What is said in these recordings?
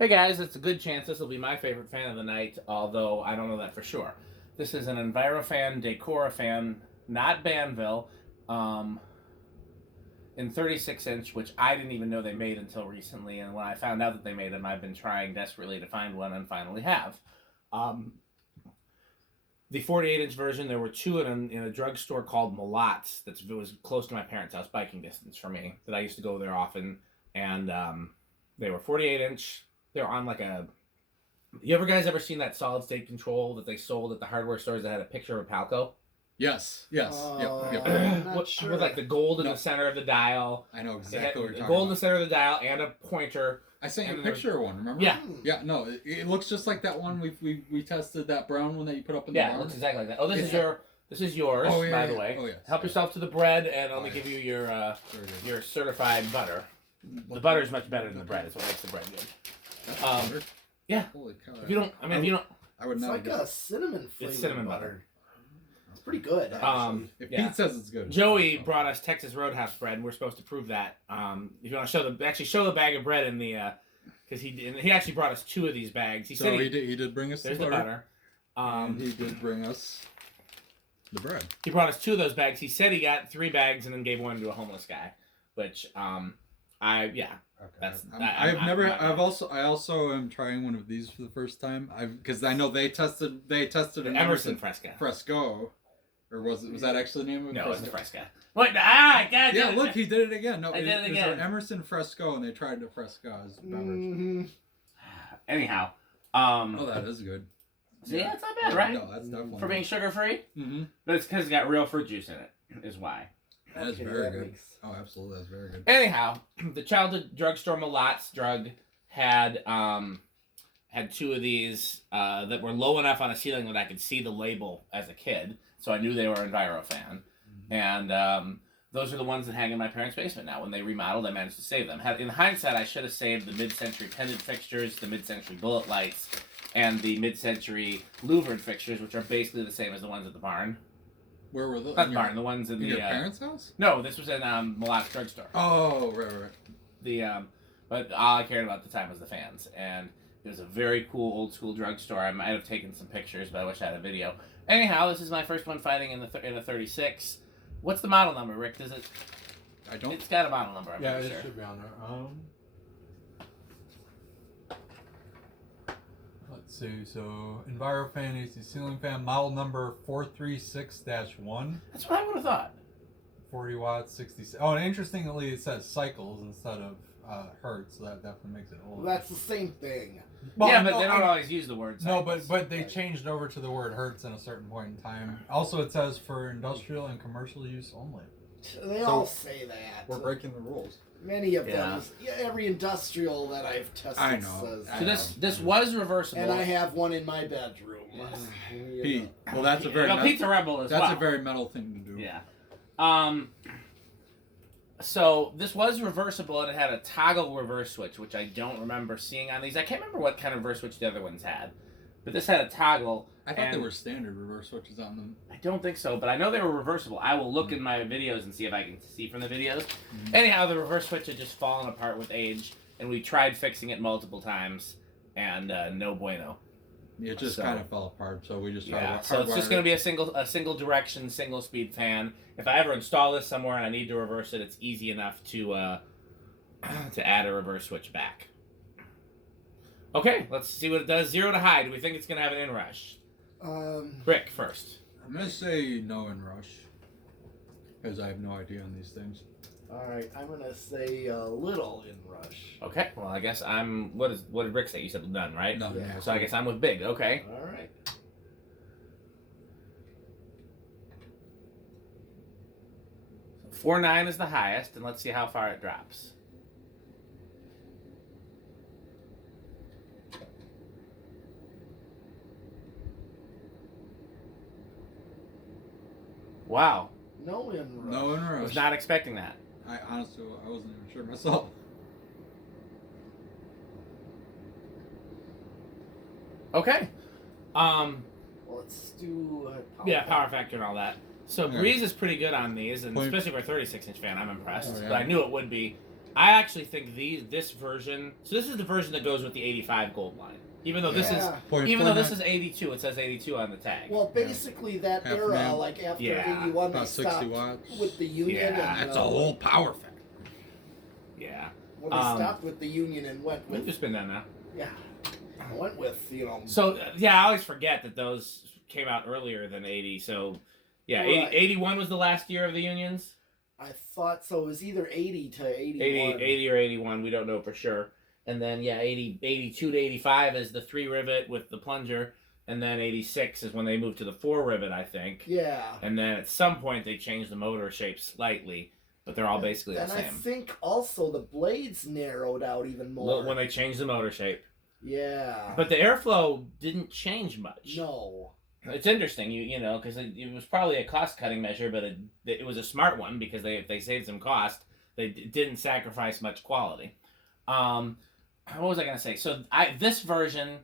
Hey guys, it's a good chance this will be my favorite fan of the night, although I don't know that for sure. This is an Envirofan Decorafan, not Banvil, in 36-inch, which I didn't even know they made until recently, and when I found out that they made them, I've been trying desperately to find one and finally have. The 48-inch version, there were two in a drugstore called Malot's that was close to my parents' house, biking distance for me, that I used to go there often, and they were 48-inch. They're on like a... You ever seen that solid state control that they sold at the hardware stores that had a picture of a Palco? Yes. Yep. Sure. With like the gold in the center of the dial. I know exactly what you're talking gold about. in the center of the dial and a pointer. I sent you a picture of one, remember? Yeah. Yeah, no, it looks just like that one we tested, that brown one that you put up in the barn. barn. Yeah, it looks exactly like that. Oh, this is yours, by the way. Oh, yes. Help yourself to the bread, and let me give you your certified butter. The butter is much better than the bread. It's what makes the bread good. Butter? Yeah. Holy cow. If you don't, I would not. It's like a cinnamon flavor. It's cinnamon butter. It's pretty good. Actually. If Pete says it's good. Joey brought us Texas Roadhouse bread, and we're supposed to prove that. If you want to show the bag of bread in the, because he actually brought us two of these bags. He did bring us the butter. And he did bring us the bread. He brought us two of those bags. He said he got 3 bags and then gave one to a homeless guy, which Okay. I also am trying one of these for the first time. Because I know they tested an Emerson Fresco, or was that actually the name of it? No, it's Fresca. Wait, God! Yeah, look, he did it again. No, I did it again. It was an Emerson Fresco, and they tried the Fresco's beverage. Mm-hmm. Anyhow, oh, that is good. Yeah, it's not bad, right? No, that's definitely for being sugar free. Mm-hmm. But it's because it's got real fruit juice in it. Is why. That is very good. Oh, absolutely, that's very good. Anyhow, the childhood drugstore Malot's drug had two of these that were low enough on a ceiling that I could see the label as a kid, so I knew they were Envirofan. Mm-hmm. And those are the ones that hang in my parents' basement now. When they remodeled, I managed to save them. In hindsight, I should have saved the mid-century pendant fixtures, the mid-century bullet lights, and the mid-century louvered fixtures, which are basically the same as the ones at the barn. Where were those? Not barn, the ones in your parents' house? No, this was in Malot's drugstore. Oh, right. But all I cared about at the time was the fans, and it was a very cool old school drugstore. I might have taken some pictures, but I wish I had a video. Anyhow, this is my first one fighting in a 36. What's the model number, Rick? Does it? I don't. It's got a model number. I'm yeah, pretty it sure. should be on there. Let's see. So, Envirofan AC ceiling fan, model number 436-1. That's what I would have thought. 40 watts, 60. Oh, and interestingly, it says cycles instead of hertz, so that definitely makes it old. Well, that's the same thing. Well, yeah, but they don't always use the word cycles. No, but they changed over to the word hertz at a certain point in time. Also, it says for industrial and commercial use only. They all say that. We're breaking the rules. Many of them. Yeah, every industrial that I've tested says that. So this was reversible. And I have one in my bedroom. Pete. Well, that's a very... Pete's a rebel as well. That's a very metal thing to do. Yeah. So this was reversible, and it had a toggle reverse switch, which I don't remember seeing on these. I can't remember what kind of reverse switch the other ones had, but this had a toggle. I thought they were standard reverse switches on them. I don't think so, but I know they were reversible. I will look in my videos and see if I can see from the videos. Mm-hmm. Anyhow, the reverse switch had just fallen apart with age, and we tried fixing it multiple times, and no bueno. It just kind of fell apart, so we just tried so it's just going to be a single direction, single speed fan. If I ever install this somewhere and I need to reverse it, it's easy enough to add a reverse switch back. Okay, let's see what it does. 0 to high. Do we think it's going to have an inrush? Rick first. I'm going to say no inrush, because I have no idea on these things. Alright, I'm going to say a little inrush. Okay, well, I guess what did Rick say? You said none, right? No. Yeah. So I guess I'm with big. Okay. Alright. So 4.9 is the highest, and let's see how far it drops. Wow. No inrush. No inrush. I was not expecting that. I honestly, I wasn't even sure myself. Okay. Let's do power factor and all that. So breeze is pretty good on these, and especially for a 36-inch fan, I'm impressed. Oh, yeah. But I knew it would be. I actually think this version. So this is the version that goes with the 85 gold line. Even though this is even though this is 82, it says 82 on the tag. Well, basically that Half era, man. like after Yeah. 81, they About 60 stopped watts. with the Union. Yeah. And, That's a whole power factor. Yeah. When they stopped with the Union and went We've with just been done now. went with So I always forget that those came out earlier than 80. So yeah, Right. 81 was the last year of the Unions. I thought so. It was either 80 to 81. 80 or 81, we don't know for sure. And then 82 to 85 is the 3 rivet with the plunger, and then 86 is when they moved to the 4 rivet, I think. Yeah. And then at some point they changed the motor shape slightly, but they're all basically the and same. I think also the blades narrowed out even more. When they changed the motor shape. Yeah. But the airflow didn't change much. No. It's interesting, you know, because it was probably a cost-cutting measure, but it was a smart one because they saved some cost. They didn't sacrifice much quality. What was I gonna say? So this version,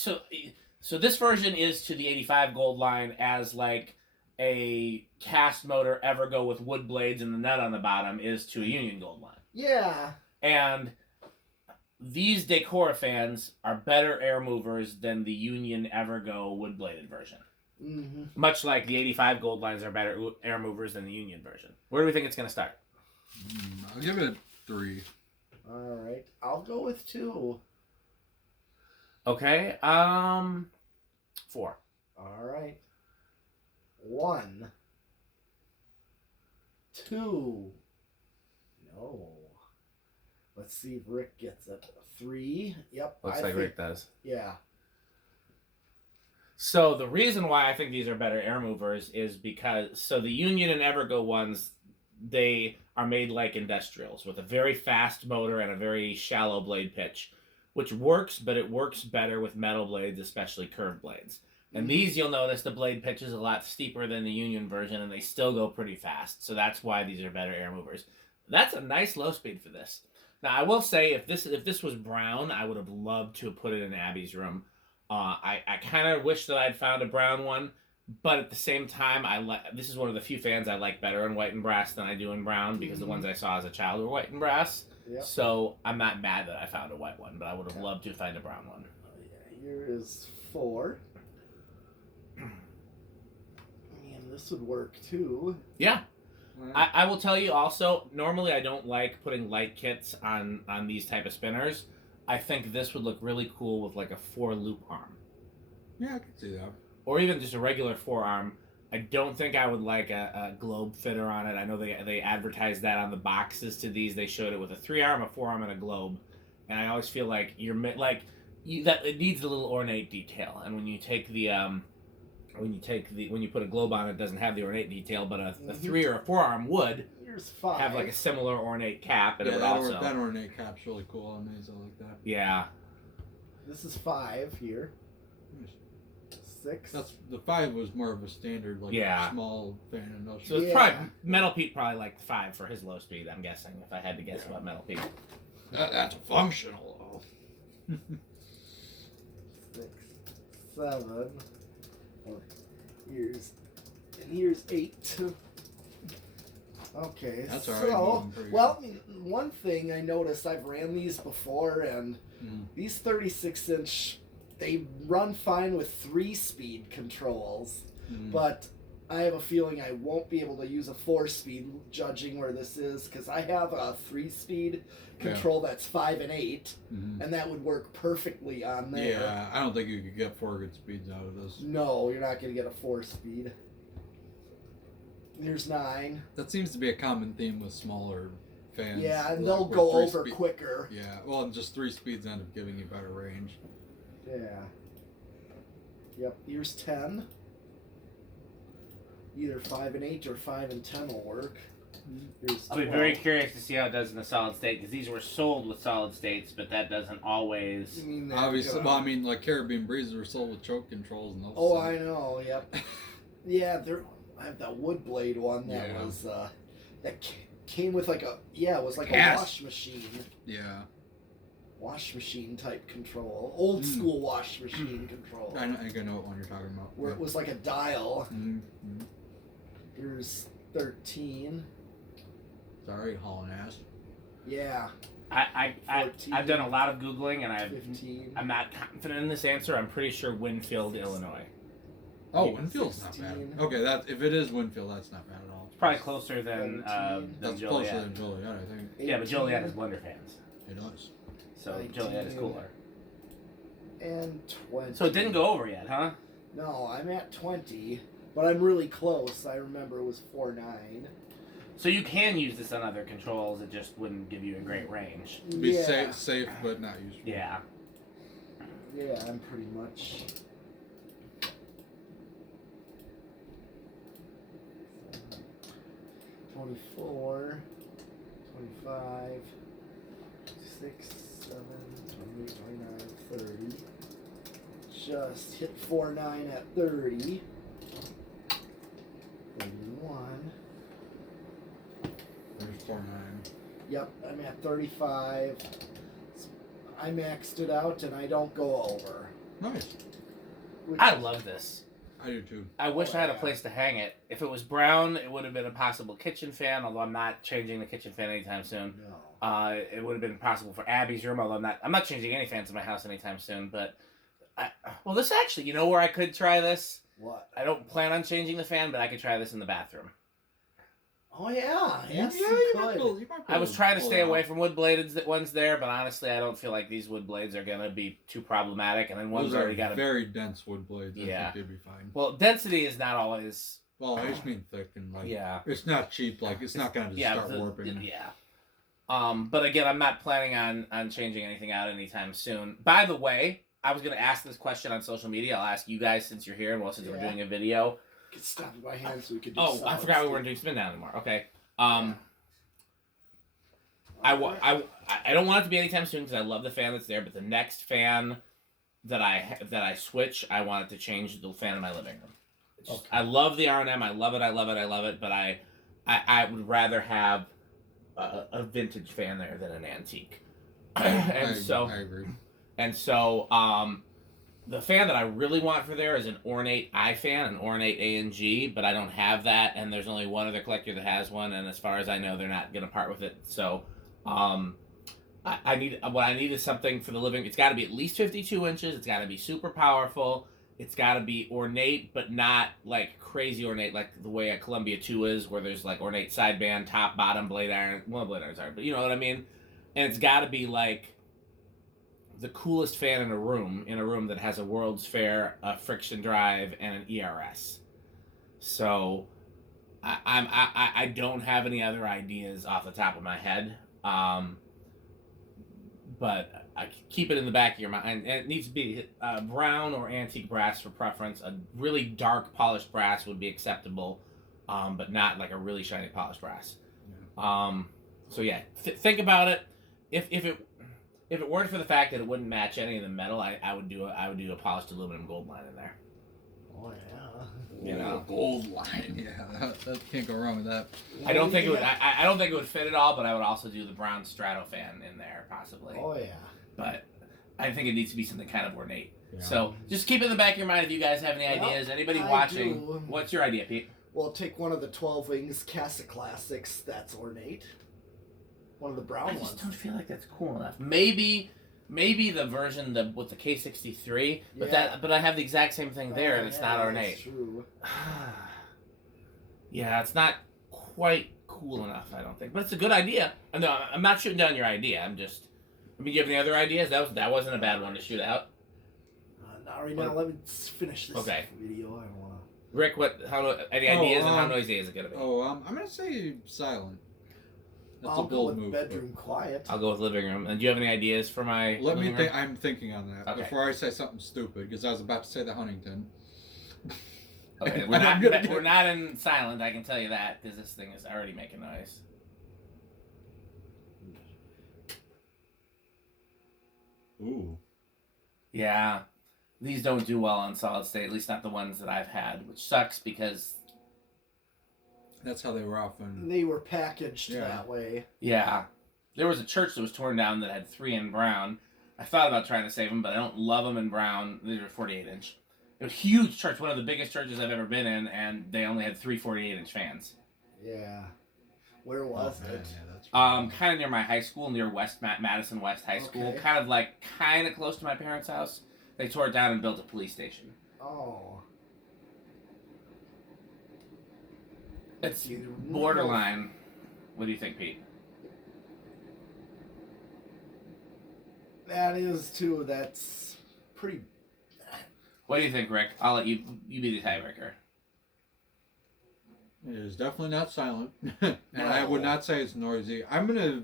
so this version is to the 85 gold line as like a cast motor evergo with wood blades and the nut on the bottom is to a Union gold line. Yeah. And these Decorafans are better air movers than the Union Evergo wood-bladed version. Mm-hmm. Much like the 85 gold lines are better air movers than the Union version. Where do we think it's going to start? I'll give it a 3. All right. I'll go with 2. Okay, 4. All right. 1. 2. No. Let's see if Rick gets it. 3. Yep. Looks like Rick does. Yeah. So the reason why I think these are better air movers is because the Union and Evergo ones, they are made like industrials with a very fast motor and a very shallow blade pitch, which works, but it works better with metal blades, especially curved blades. And these, you'll notice the blade pitch is a lot steeper than the Union version, and they still go pretty fast. So that's why these are better air movers. That's a nice low speed for this. Now, I will say, if this was brown, I would have loved to have put it in Abby's room. I kind of wish that I'd found a brown one, but at the same time, this is one of the few fans I like better in white and brass than I do in brown, because the ones I saw as a child were white and brass. Yep. So I'm not mad that I found a white one, but I would have loved to find a brown one. Here is 4. And this would work too. Yeah. I will tell you also, normally I don't like putting light kits on these type of spinners. I think this would look really cool with like a 4-loop arm. Yeah, I can see that. Or even just a regular 4-arm. I don't think I would like a globe fitter on it. I know they advertised that on the boxes to these. They showed it with a 3-arm, a 4-arm, and a globe. And I always feel like that it needs a little ornate detail. And when you take when you put a globe on it doesn't have the ornate detail, but a 3 or a 4-arm would Here's 5. have like a similar ornate cap, and Yeah, it would that, also that ornate cap's really cool on these. I like that. yeah. This is 5 here. 6. That's the 5 was more of a standard, like small fan and no. So it's probably Metal Pete probably like 5 for his low speed. I'm guessing if I had to guess about Metal Pete. That's functional. 6, 7. Here's 8. Okay, that's all right. Well, one thing I noticed, I've ran these before, and these 36-inch, they run fine with 3-speed controls, but I have a feeling I won't be able to use a 4-speed, judging where this is, because I have a 3-speed control that's 5 and 8, and that would work perfectly on there. Yeah, I don't think you could get 4 good speeds out of this. No, you're not going to get a 4-speed. Here's 9. That seems to be a common theme with smaller fans. Yeah, and they'll go over quicker. Yeah, well, and just 3 speeds end up giving you better range. Yeah. Yep, here's 10. Either 5 and 8 or 5 and 10 will work. Here's 12. I'll be very curious to see how it does in the solid state, because these were sold with solid states, but that doesn't always. You mean obviously, well, I mean, like Caribbean Breezes were sold with choke controls and those. Oh, I know. Yep. Yeah, I have that wood blade one that was that came with like a it was like a wash machine. Yeah. Wash machine type control, old school wash machine control. I think I know what one you're talking about. Where it was like a dial. Mm-hmm. Here's 13. Sorry, hauling ass. Yeah. I've done a lot of Googling, and 15. I'm not confident in this answer. I'm pretty sure Winfield, Illinois. Oh, Winfield's not 16. bad. Okay, that if it is Winfield, that's not bad at all. It's probably closer than That's Joliet. closer than Joliet, I think. Yeah, but Joliet has blender fans, It does. so Joliet is cooler. And 20. So it didn't go over yet, huh? No, I'm at 20, but I'm really close. I remember it was 4.9. So you can use this on other controls. It just wouldn't give you a great range. Be Yeah. safe, but not useful. Yeah. Yeah, I'm pretty much. So, 24, 25, 26, 7, 28, 29, 30. Just hit 4.9 at 30. 31. There's 4.9. Yep, I'm at 35. I maxed it out and I don't go over. Nice. which I is- love this. I do too. I wish I had a place to hang it. If it was brown, it would have been a possible kitchen fan, although I'm not changing the kitchen fan anytime soon. No. It would have been possible for Abby's room, although I'm not changing any fans in my house anytime soon. But well, this actually, you know where I could try this? What? I don't plan on changing the fan, but I could try this in the bathroom. Oh yeah, yes yeah, you might could. be able I was trying to pull stay it out. away from wood bladed ones there, but honestly, I don't feel like these wood blades are gonna be too problematic. And then one's Those are already got a very dense wood blades. Yeah. I think they'd be fine. well, density is not always Well, I just mean thick and like. yeah. It's not cheap. Like it's not gonna just start warping. Yeah. But again, I'm not planning on changing anything out anytime soon. By the way, I was gonna ask this question on social media. I'll ask you guys since you're here, and well, since we're Yeah. doing a video. Could stop my hand so we could do Oh, I solid forgot we state. weren't doing spin down anymore. Okay. Alright. I don't want it to be anytime soon because I love the fan that's there. But the next fan that I switch, I want it to change the fan in my living room. Okay. I love the R&M. I love it. I love it. I love it. But I would rather have a vintage fan there than an antique. and I agree. the fan that I really want for there is an ornate I fan, an ornate A&G, but I don't have that, and there's only one other collector that has one, and as far as I know, they're not going to part with it. So, I need is something for the living. It's got to be at least 52 inches. It's got to be super powerful. It's got to be ornate, but not like crazy ornate, like the way a Columbia 2 is, where there's like ornate sideband, top, bottom, blade iron. Well, blade irons are, but you know what I mean. And it's got to be like the coolest fan in a room that has a World's Fair, a friction drive, and an ERS. So I don't have any other ideas off the top of my head, but I keep it in the back of your mind. And it needs to be brown or antique brass for preference. A really dark polished brass would be acceptable, but not like a really shiny polished brass. Yeah. So yeah, think about it. If it weren't for the fact that it wouldn't match any of the metal, I would do a polished aluminum gold line in there. Oh yeah. You know. Gold line. Yeah, that can't go wrong with that. I don't think it would. I don't think it would fit at all, but I would also do the brown strato fan in there possibly. Oh yeah. But I think it needs to be something kind of ornate. Yeah. So just keep it in the back of your mind if you guys have any Yep, ideas. Anybody I watching? do. What's your idea, Pete? Well, take one of the 12 Wings Casa Classics. That's ornate. One of the brown I ones. just don't feel like that's cool enough. Maybe the version with the K63, but Yeah. but I have the exact same thing there, and it's not That's ornate. true. Yeah, it's not quite cool enough, I don't think. But it's a good idea. No, I'm not shooting down your idea. I mean, do you have any other ideas? That wasn't a bad one to shoot out. Not right now. Let me finish this Okay. video. I don't want to. Rick, any ideas and how noisy is it gonna be? I'm gonna say silent. That's I'll a go bold with move. bedroom quiet. I'll go with living room. And do you have any ideas for my Let me living think. room? I'm thinking on that Okay. before I say something stupid because I was about to say the Huntington. Okay, And we're I'm gonna we're not in silent. I can tell you that because this thing is already making noise. Ooh. Yeah, these don't do well on solid state. At least not the ones that I've had, which sucks because That's how they were often. They were packaged Yeah. that way. yeah, there was a church that was torn down that had 3 in brown. I thought about trying to save them, but I don't love them in brown. These are 48-inch. It was a huge church, one of the biggest churches I've ever been in, and they only had 3 48-inch fans. Yeah. Where was man, it? yeah, that's Kind of near my high school, near Madison West High School. Okay. Kind of close to my parents' house. They tore it down and built a police station. Oh. It's You- borderline. What do you think, Pete? That is too. That's pretty. What do you think, Rick? I'll let you be the tiebreaker. It is definitely not silent, and I would No. not say it's noisy. I'm gonna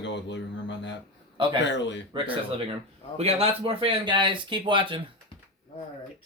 go with living room on that. Okay. Barely. Rick says barely. living room. Okay. We got lots more fan guys. Keep watching. All right.